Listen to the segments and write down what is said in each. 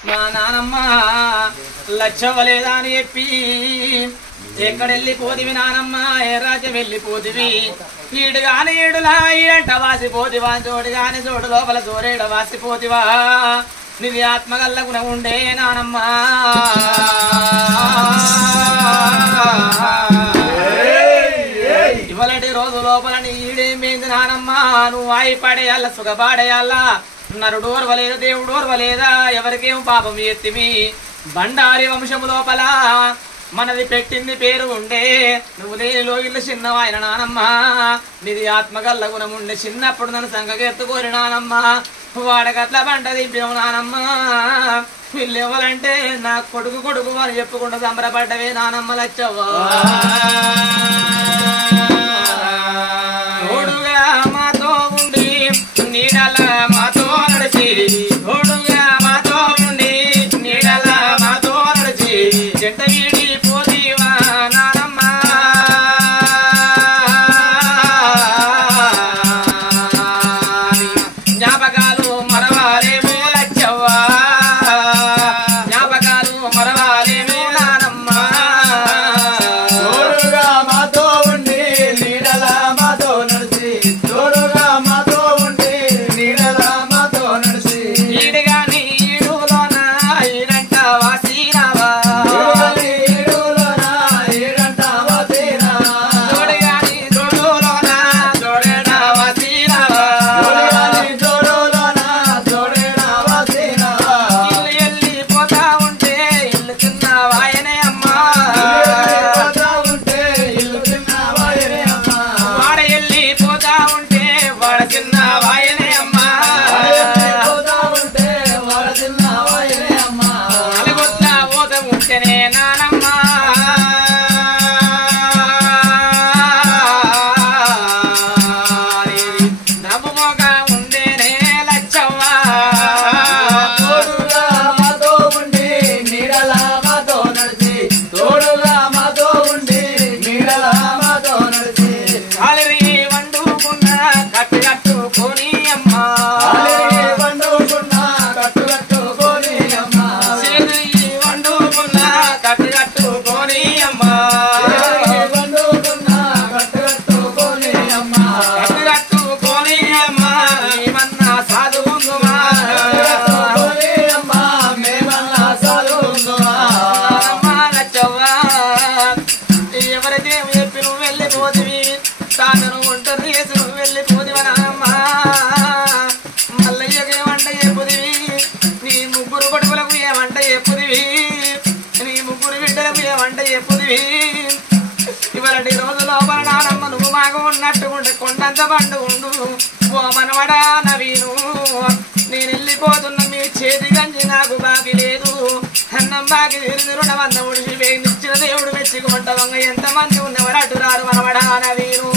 మా నానమ్మ లచ్చవలేదా అని చెప్పి ఎక్కడెళ్ళిపోతివి నానమ్మ ఏ రాజ్యం వెళ్ళిపోతివి ఈడు గాని ఈడులా ఈడంట వాసిపోతివా చోడు గాని చోడు లోపల చోరేడ వాసిపోతివా నిది ఆత్మగల్ల గుణం ఉండే నానమ్మ ఇవలటి రోజు లోపల ఈడేమేంది నానమ్మ నువ్వు ఆయి పడేయాల సుఖపాడేయాలా నరుడు ఓర్వలేదా దేవుడు ఓర్వలేదా ఎవరికేం పాపం ఎత్తిమి బండారి వంశము లోపల మనది పెట్టింది పేరు ఉండే నువ్వు లేనిలో ఇల్లు చిన్నవాయన నానమ్మ నిది ఆత్మగల్ల గుణం ఉండే చిన్నప్పుడు నన్ను సంగెత్తుకోరి నానమ్మ వాడకట్ల బండ దింపావు నానమ్మ వీళ్ళు ఇవ్వాలంటే నా కొడుకు అని చెప్పుకుంటూ సంబరపడ్డవే నానమ్మ లచ్చవ్వ తోడుగా మాతో ఉండి నీడల మాతో నడిచి తోడుగా మాతో ఉండి నీడల మాతో నడిచి చెట్ట వీడి పోతీవా నానమ్మ జ్ఞాపకాలు మరవాలేమో లచ్చవ్వ జ్ఞాపకాలు మరవాలేమో నానమ్మ తోడుగా మాతో ఉండి నీడల మాతో నడిచి తోడుగా మాతో ఉండి నీడల మాతో నడిచి ఈడుగాని ఈడులోన ఈడంట వాసినావా ఈడులోన ఈడంట వాసినావా తోడుగాని తోడులోన తోడేడ వాసినావా జోడులోన జోడేనా వాసినావా ఇల్లు వెళ్ళిపోతా ఉంటే ఇల్లు చిన్న వాయనే అమ్మా పోతా ఉంటే ఇల్లు చిన్నవాయనే అమ్మా వాడ వెళ్ళిపోతా ఉంటే వాడ చిన్న వాయనే అమ్మా పోతా ఉంటే వాడ చిన్నవాయనే అమ్మా నలుగుట్ల పోత ఉంటేనే నానమ్మ నవ్వుమోగా ఉండేనే లచ్చవ్వ తోడుగా మాతో ఉండి నీడల మాతో నడిచి తోడుగా మాతో ఉండి నీడల మాతో నడిచి కాలిరి వండుకున్న కట్టుకొని అమ్మా అలరి వండుకున్న కట్టుకొని అమ్మా చేరి వండుకున్న కట్టుకొని అమ్మా వండుకున్న కట్టుకొని అమ్మా కట్టుకొని అమ్మా ఏమన్నా సాధువుందుమా కట్టుకొని అమ్మా మేమన్నా చదువుందుమా అమ్మా లచ్చవ్వ ఎవరైతే చెప్పి నువ్వు వెళ్ళిపోతివి తాను ఒంటరి చేసి నువ్వు వెళ్ళిపోతివనమ్మా మల్లయ్యకి ఏమంట చెప్పుదివి నీ ముగ్గురు కొడుకులకు ఏమంట చెప్పుదివి నీ ముగ్గురు బిడ్డలకు ఏమంట చెప్పుదివి ఇవరటి రోజు లోపల నానమ్మ నువ్వు మాకు ఉన్నట్టుకుంటే కొండంత పండు ఉండు ఓ మనవడా నవీను నేను వెళ్ళిపోతున్నా మీ చేతి గంజి నాకు బాకి లేదు అన్నం బాకి తీరింది రుణమన్న ఉడిసి ఇచ్చిన దేవుడు మెచ్చుకుంటావంగ ఎంతమంది ఉన్నవారు అటు రారు మనవడా నవీను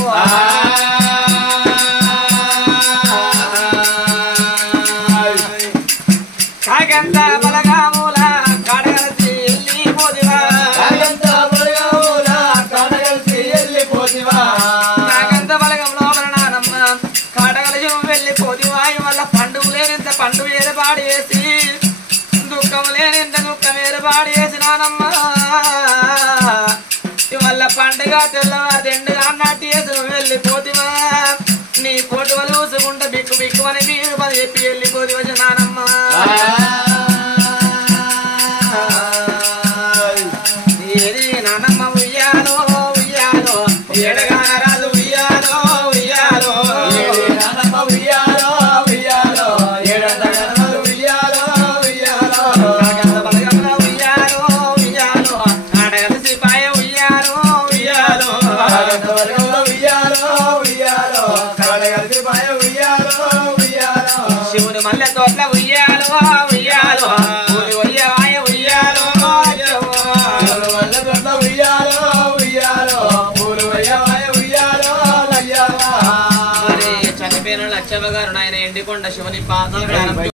కాకంత బలగాముల కడగలసి వెళ్ళిపోదివా కాగంత బలగముల కడగలిసి వెళ్ళిపోతివా కాకంత బలగం లోపల నానమ్మ కడగలసి వెళ్ళిపోదివా వల్ల పండుగ లేనింత పండుగ ఏర్పాటు చేసి దుఃఖం లేనింత దుఃఖం ఏర్పాటు చేసి నానమ్మ ఇవల్ల పండుగ తెల్లవారు ఎండుగా అన్నట్టు చేసి నువ్వు వెళ్ళిపోతివా నీ పోటు వాళ్ళు చూసుకుంటే బిక్కు బిక్కు అని మీరు పని చెప్పి వెళ్ళిపోతివా నానమ్మ ఏది నానమ్మ ఉయ్యాలో ఉయ్యాలో ఎడగాన రాజు ఉయ్యాలో ఉయ్యాలో నానమ్మ ఉయ్యాలో ఉయ్యాలో ఏడంతగనమలు ఉయ్యాలో ఉయ్యాలో కాకంత బలగముల ఉయ్యాలో ఉయ్యాలో ఆడగలసి పాయ ఉయ్యాలో ఉయ్యాలో కాగంత బలగముల ఉయ్యాలో ఉయ్యాలో కడగలిసి పాయ ఉయ్యాలో ఉయ్యాలో శివుని మల్లె తోట్ల ఉయ్యాలో ఉయ్యాలో ఊరి ఉయ్యవాయ ఉయ్యాలో పూలు వల్ల దొడ్ల ఉయ్యాలో ఉయ్యాలో పూలు వయ్యవాయ ఉయ్యాలో లయ్యాలా మరి చనిపోయిన లచ్చవ్వ గారు నాయన ఎండికొండ శివుని పాదాలు